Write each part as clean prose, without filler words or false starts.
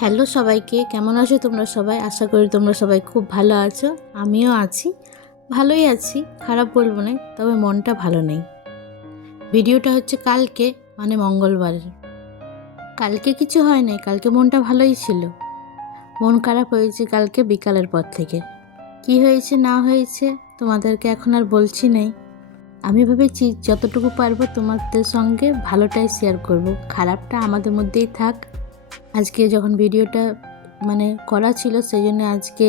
Hello সবাইকে, কেমন আছো তোমরা সবাই? আশা করি তোমরা সবাই খুব ভালো আছো। আমিও আছি, ভালোই আছি, খারাপ বলবো না, তবে মনটা ভালো নেই। ভিডিওটা হচ্ছে কালকে, মানে মঙ্গলবারের। কালকে কিছু হয় নাই, কালকে মনটা ভালোই ছিল। মন খারাপ হয়েছে কালকে বিকালের পর থেকে। কি হয়েছে না হয়েছে তোমাদেরকে এখন আর বলছি নাই। আমি ভেবেছি যতটুকু পারবো তোমাদের সঙ্গে ভালোটাই শেয়ার করব, খারাপটা আমাদের মধ্যেই থাক। আজকে যখন ভিডিওটা করা ছিল সেই জন্য আজকে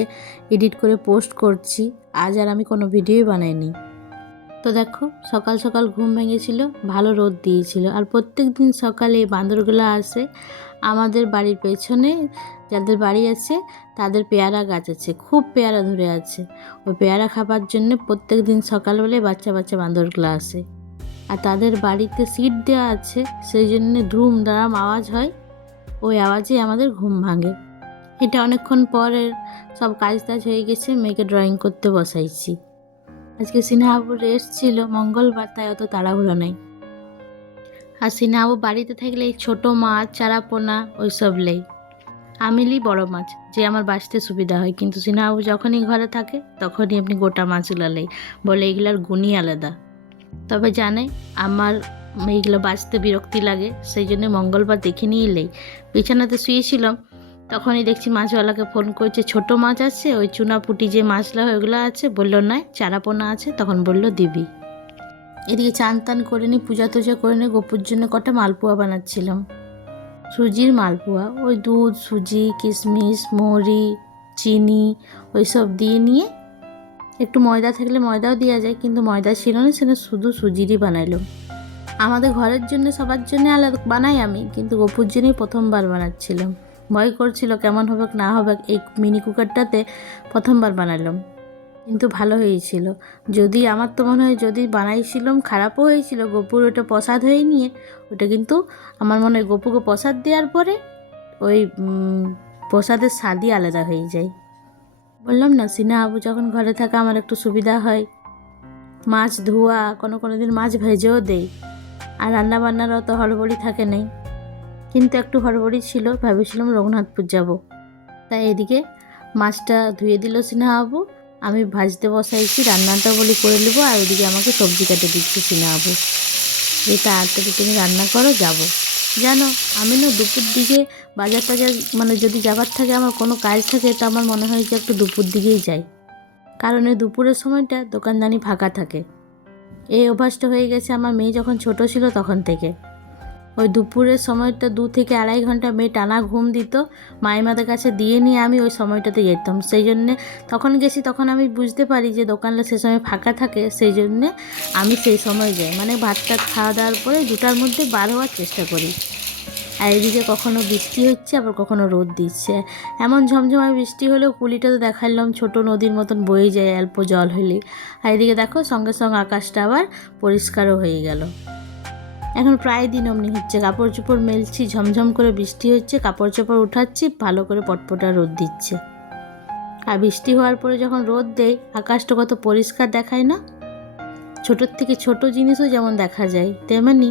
এডিট করে পোস্ট করছি। আজ আর আমি কোনো ভিডিওই বানাইনি। তো দেখো, সকাল সকাল ঘুম ভেঙেছিল, ভালো রোদ দিয়েছিল। আর প্রত্যেক দিন সকালে এই বাঁদরগুলো আসে আমাদের বাড়ির পেছনে। যাদের বাড়ি আছে তাদের পেয়ারা গাছ আছে, খুব পেয়ারা ধরে আছে। ওই পেয়ারা খাবার জন্য প্রত্যেক দিন সকালবেলায় বাচ্চা বাচ্চা বাঁদরগুলো আসে। আর তাদের বাড়িতে সিট দেওয়া আছে, সেই জন্য ধুম ধারাম আওয়াজ হয়। ওই আওয়াজে আমাদের ঘুম ভাঙে। এটা অনেকক্ষণ পরের সব কাজ টাজ হয়ে গেছে, মেয়েকে ড্রয়িং করতে বসাইছি। আজকে সিনহাবুর রেস্ট ছিল, মঙ্গলবার, তাই অত তাড়াহুড়ো নেই। আর সিনহাবু বাড়িতে থাকলে এই ছোটো মাছ, চারাপোনা ওইসব লেই। আমি লি বড় মাছ, যে আমার বাঁচতে সুবিধা হয়। কিন্তু সিনহাবু যখনই ঘরে থাকে তখনই আপনি গোটা মাছগুলো লেই, বলে এগুলার গুণই আলাদা। তবে জানে আমার এইগুলো বাঁচতে বিরক্তি লাগে, সেই জন্য মঙ্গলবার দেখে নিয়ে লেই। বিছানাতে শুয়েছিলাম, তখনই দেখছি মাছওয়ালাকে ফোন করছে, ছোট মাছ আছে, ওই চুনাপুটি যে মাছলা ওইগুলো আছে। বললো নয়, চারাপোনা আছে। তখন বলল দিবি। এদিকে চান টান করে নি, পূজা টুজা করে নি, গপুর জন্য কটা মালপোয়া বানাচ্ছিলাম, সুজির মালপোয়া। ওই দুধ, সুজি, কিশমিশ, মৌরি, চিনি ওইসব দিয়ে নিয়ে, একটু ময়দা থাকলে ময়দাও দেওয়া যায়, কিন্তু ময়দা ছিল না, সেটা শুধু সুজিরই বানাইলাম। আমাদের ঘরের জন্য সবার জন্য আলাদা বানাই আমি, কিন্তু গপুর জন্যই প্রথমবার বানাচ্ছিলাম। ভয় করছিল কেমন হবে না হবে। এই মিনি কুকারটাতে প্রথমবার বানালাম, কিন্তু ভালো হয়েছিল। যদি আমার তো মনে হয় যদি বানাইছিলাম খারাপও হয়েছিল, গপুর ওটা প্রসাদ হয়ে নিয়ে ওটা কিন্তু আমার মনে হয় গপুকে প্রসাদ দেওয়ার পরে ওই প্রসাদের স্বাদই আলাদা হয়ে যায়। বললাম না, সিনহাবু যখন ঘরে থাকে আমার একটু সুবিধা হয়। মাছ ধোয়া, কোনো দিন মাছ ভেজেও দেই। আর রান্নাবান্নার অত হড়বড়ি থাকে নেই, কিন্তু একটু হড়বড়ি ছিল। ভেবেছিলাম রঘুনাথপুর যাব, তাই এদিকে মাছটা ধুয়ে দিল সিনহাবু, আমি ভাজতে বসাইছি, রান্নাটা বলি করে নেব। আর ওদিকে আমাকে সবজি কাটে দিচ্ছি সিনহাবু, যে তাড়াতাড়ি তুমি রান্না করো, যাব। জানো, আমি না দুপুর দিকে বাজার টাজার যদি যাবার থাকে, আমার কোনো কাজ থাকে, তো আমার মনে হয় যে একটু দুপুর দিকেই যাই। কারণ এই দুপুরের সময়টা দোকানদানি ফাঁকা থাকে। এই অভ্যাসটা হয়ে গেছে আমার মেয়ে যখন ছোট ছিল তখন থেকে। ওই দুপুরের সময়টা 2 থেকে 2.5 ঘন্টা মেয়ে টানা ঘুম দিত, মায়েমাদের কাছে দিয়ে নিয়ে আমি ওই সময়টাতে যেতাম। সেই জন্যে তখন গেছি, তখন আমি বুঝতে পারি যে দোকানটা সে সময় ফাঁকা থাকে, সেই জন্যে আমি সেই সময় যাই। ভাতটা খাওয়া দাওয়ার পরে 2টার মধ্যে বার হওয়ার চেষ্টা করি। আর এদিকে কখনো বৃষ্টি হচ্ছে, আবার কখনো রোদ দিচ্ছে। এমন ঝমঝমায় বৃষ্টি হলেও কুলিটা তো দেখালাম ছোট নদীর মতন বয়ে যায় অল্প জল হলে। আর এদিকে দেখো সঙ্গে সঙ্গে আকাশটা আবার পরিষ্কারও হয়ে গেল। এখন প্রায় দিন অমনি হচ্ছে, কাপড় চোপড় মেলছি, ঝমঝম করে বৃষ্টি হচ্ছে, কাপড় চোপড় উঠাচ্ছি, ভালো করে পটপটা রোদ দিচ্ছে। আর বৃষ্টি হওয়ার পরে যখন রোদ দেয়, আকাশটা কত পরিষ্কার দেখায় না? ছোটোর থেকে ছোট জিনিসও যেমন দেখা যায়, তেমনি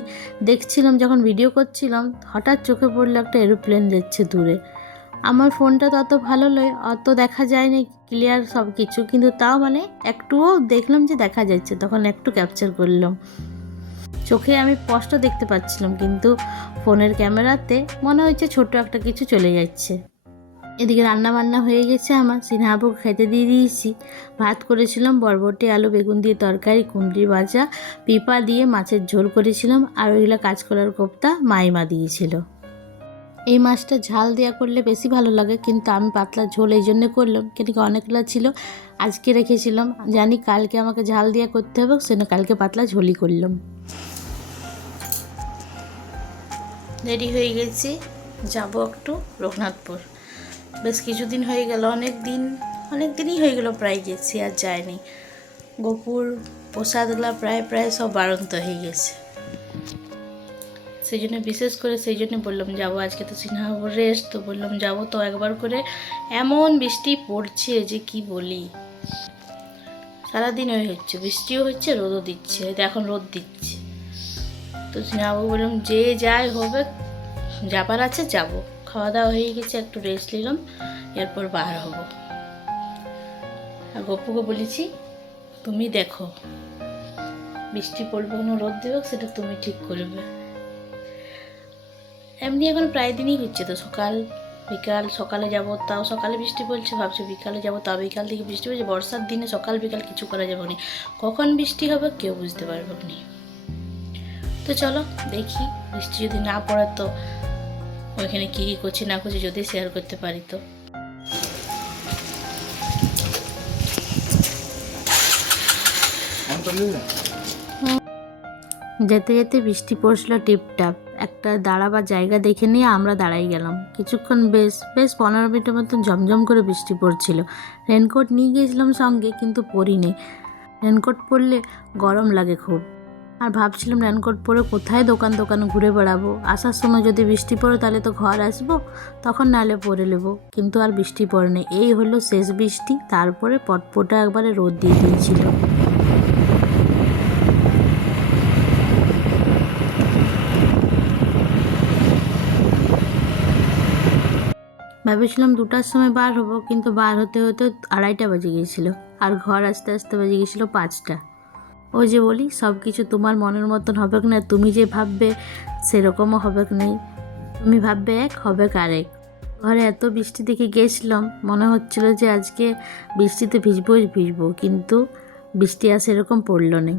দেখছিলাম যখন ভিডিও করছিলাম, হঠাৎ চোখে পড়লো একটা এরোপ্লেন যাচ্ছে দূরে। আমার ফোনটা তো অত ভালো নয়, অত দেখা যায় না ক্লিয়ার সব কিছু, কিন্তু তাও একটুও দেখলাম যে দেখা যাচ্ছে, তখন একটু ক্যাপচার করলাম। চোখে আমি স্পষ্ট দেখতে পাচ্ছিলাম, কিন্তু ফোনের ক্যামেরাতে মনে হচ্ছে ছোট একটা কিছু চলে যাচ্ছে। এদিকে রান্না বান্না হয়ে গেছে আমার, সিনহাবুকে খেতে দিয়ে দিয়েছি। ভাত করেছিলাম, বরবটি আলু বেগুন দিয়ে তরকারি, কুমড়ি ভাজা, পিপা দিয়ে মাছের ঝোল করেছিলাম, আর ওইগুলো কাঁচকলার কোপ্তা মাইমা দিয়েছিল। এই মাছটা ঝাল দেওয়া করলে বেশি ভালো লাগে, কিন্তু আমি পাতলা ঝোল এই জন্য করলাম, কেন কি অনেকগুলো ছিল, আজকে রেখেছিলাম, জানি কালকে আমাকে ঝাল দেওয়া করতে হবে, সেজন্য কালকে পাতলা ঝোলই করলাম। রেডি হয়ে গেছি, যাব একটু রঘুনাথপুর। বেশ কিছুদিন হয়ে গেল, অনেক দিনই হয়ে গেল প্রায় গেছি, আর যায়নি। গপুর প্রসাদগুলা প্রায় সব বাড়ন্ত হয়ে গেছে, সেই জন্য বিশেষ করে সেই জন্য বললাম যাবো। আজকে তো সিনহাবুর রেস্ট, তো বললাম যাবো। তো একবার করে এমন বৃষ্টি পড়ছে যে কি বলি, সারাদিন ওই হচ্ছে, বৃষ্টিও হচ্ছে, রোদও দিচ্ছে। এখন রোদ দিচ্ছে, তো সিনহাবু বললাম যে যাই হবে, যাবার আছে যাব, খাওয়া দাওয়া হয়ে গেছে, একটু রেস্ট নিলাম, এরপর বার হব। আর গপুকে বলেছি তুমি দেখো বৃষ্টি পড়বে কোনো রোদ দেবে সেটা তুমি ঠিক করবে। এমনি এখন প্রায় দিনই হচ্ছে তো, সকাল বিকাল, সকালে যাব তাও সকালে বৃষ্টি পড়ছে, ভাবছি বিকালে যাব তাও বিকাল থেকে বৃষ্টি পড়ছে। বর্ষার দিনে সকাল বিকাল কিছু করা যাবে না, কখন বৃষ্টি হবে কেউ বুঝতে পারবে না। তো চলো দেখি, বৃষ্টি যদি না পড়ে তো ওইখানে কী কী করছি না করছি যদি শেয়ার করতে পারি তো। যেতে যেতে বৃষ্টি পড়ছিল টিপটাপ, একটা দাঁড়াবার জায়গা দেখে নিয়ে আমরা দাঁড়াই গেলাম। কিছুক্ষণ বেশ 15 মিনিটের মতন ঝমঝম করে বৃষ্টি পড়ছিল। রেনকোট নিয়ে গিয়েছিলাম সঙ্গে, কিন্তু পরিনি। রেনকোট পরলে গরম লাগে খুব, আর ভাবছিলাম রেনকোট পরে কোথায় দোকান ঘুরে বেড়াবো। আসার সময় যদি বৃষ্টি পড়ে তাহলে তো ঘর আসবো, তখন নাহলে পরে নেবো, কিন্তু আর বৃষ্টি পড়েনি। এই হলো শেষ বৃষ্টি, তারপরে পটপটা একবারে রোদ দিয়ে দিয়েছিল। ভেবেছিলাম 2টার সময় বার হবো, কিন্তু বার হতে হতে 2:30 বেজে গিয়েছিলো, আর ঘর আসতে আসতে বেজে গিয়েছিলো 5টা। ওই যে বলি সব কিছু তোমার মনের মতন হবে না, তুমি যে ভাববে সেরকমও হবে না, তুমি ভাববে এক হবে আরেক। ঘরে এত বৃষ্টি দেখে গিয়েছিলাম, মনে হচ্ছিল যে আজকে বৃষ্টিতে ভিজবো, কিন্তু বৃষ্টি আর সেরকম পড়লো নেই।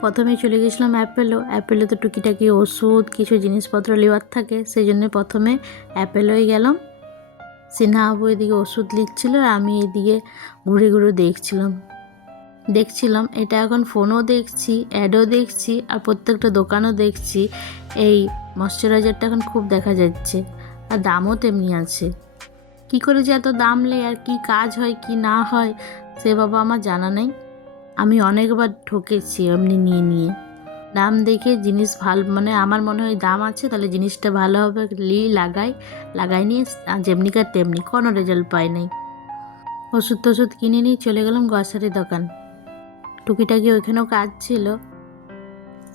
প্রথমে চলে গেছিলাম অ্যাপেলো তো টুকিটাকি ওষুধ কিছু জিনিসপত্র নেওয়ার থাকে, সেই জন্য প্রথমে অ্যাপেলোই গেলাম। সিনহাবু এদিকে ওষুধ নিচ্ছিল আর আমি এদিকে ঘুরে ঘুরে দেখছিলাম। এটা এখন ফোনও দেখছি, অ্যাডও দেখছি, আর প্রত্যেকটা দোকানও দেখছি। এই ময়শ্চারাইজারটা এখন খুব দেখা যাচ্ছে, আর দামও তেমনি আছে। কি করে যে এত দাম নেই আর কি কাজ হয় কি না হয় সে বাবা আমার জানা নেই। আমি অনেকবার ঠকেছি এমনি নিয়ে দাম দেখে জিনিস ভালো, মানে আমার মনে হয় দাম আছে তাহলে জিনিসটা ভালো হবে, লাগাই নিয়ে যেমনিকার তেমনি কোনো রেজাল্ট পাই নাই। ওষুধ কিনে নিয়ে চলে গেলাম গ্রসারি দোকান। টুকিটাকি ওইখানেও কাজ ছিল,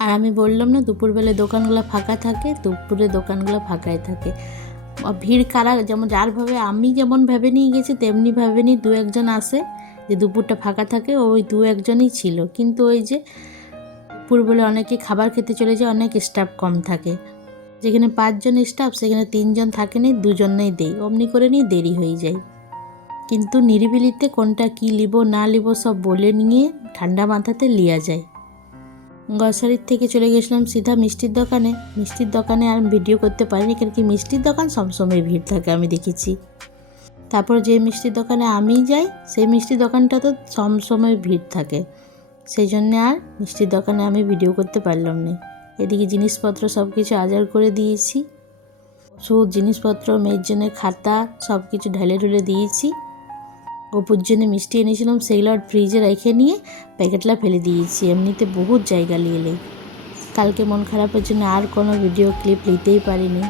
আর আমি বললাম না দুপুরবেলায় দোকানগুলো ফাঁকা থাকে, দুপুরে দোকানগুলো ফাঁকাই থাকে। ভিড় কারা যেমন আমি যেমন ভেবে নিয়ে গেছি তেমনি ভেবে নিয়ে 2-1জন আসে যে দুপুরটা ফাঁকা থাকে, ওই 2-1জনই ছিল। কিন্তু ওই যে দুপুরবেলা অনেকে খাবার খেতে চলে যায়, অনেক স্টাফ কম থাকে। যেখানে 5জন স্টাফ সেখানে 3জন থাকে নি, 2জনেই দেই, অমনি করে নিয়ে দেরি হয়ে যায়। কিন্তু নিরিবিলিতে কোনটা কি লিব না লিব সব বলে নিয়ে ঠান্ডা মাথাতে লিয়া যায়। গ্রসারির থেকে চলে গেছিলাম সিধা মিষ্টির দোকানে আর ভিডিও করতে পারিনি, কারণ কি মিষ্টির দোকান সবসময় ভিড় থাকে আমি দেখেছি। তারপর যে মিষ্টির দোকানে আমি যাই সেই মিষ্টির দোকানটা তো সবসময় ভিড় থাকে, সেই জন্যে আর মিষ্টির দোকানে আমি ভিডিও করতে পারলাম না। এদিকে জিনিসপত্র সব কিছু আজার করে দিয়েছি, ওষুধ জিনিসপত্র, মেয়ের জন্য খাতা সব কিছু ঢেলে দিয়েছি। গপুর জন্য মিষ্টি এনেছিলাম, সেগুলো ফ্রিজে রেখে নিয়ে প্যাকেটলা ফেলে দিয়েছি। এমনিতে বহুত জায়গা নিয়ে কালকে মন খারাপের জন্য আর কোনো ভিডিও ক্লিপ নিতেই পারিনি।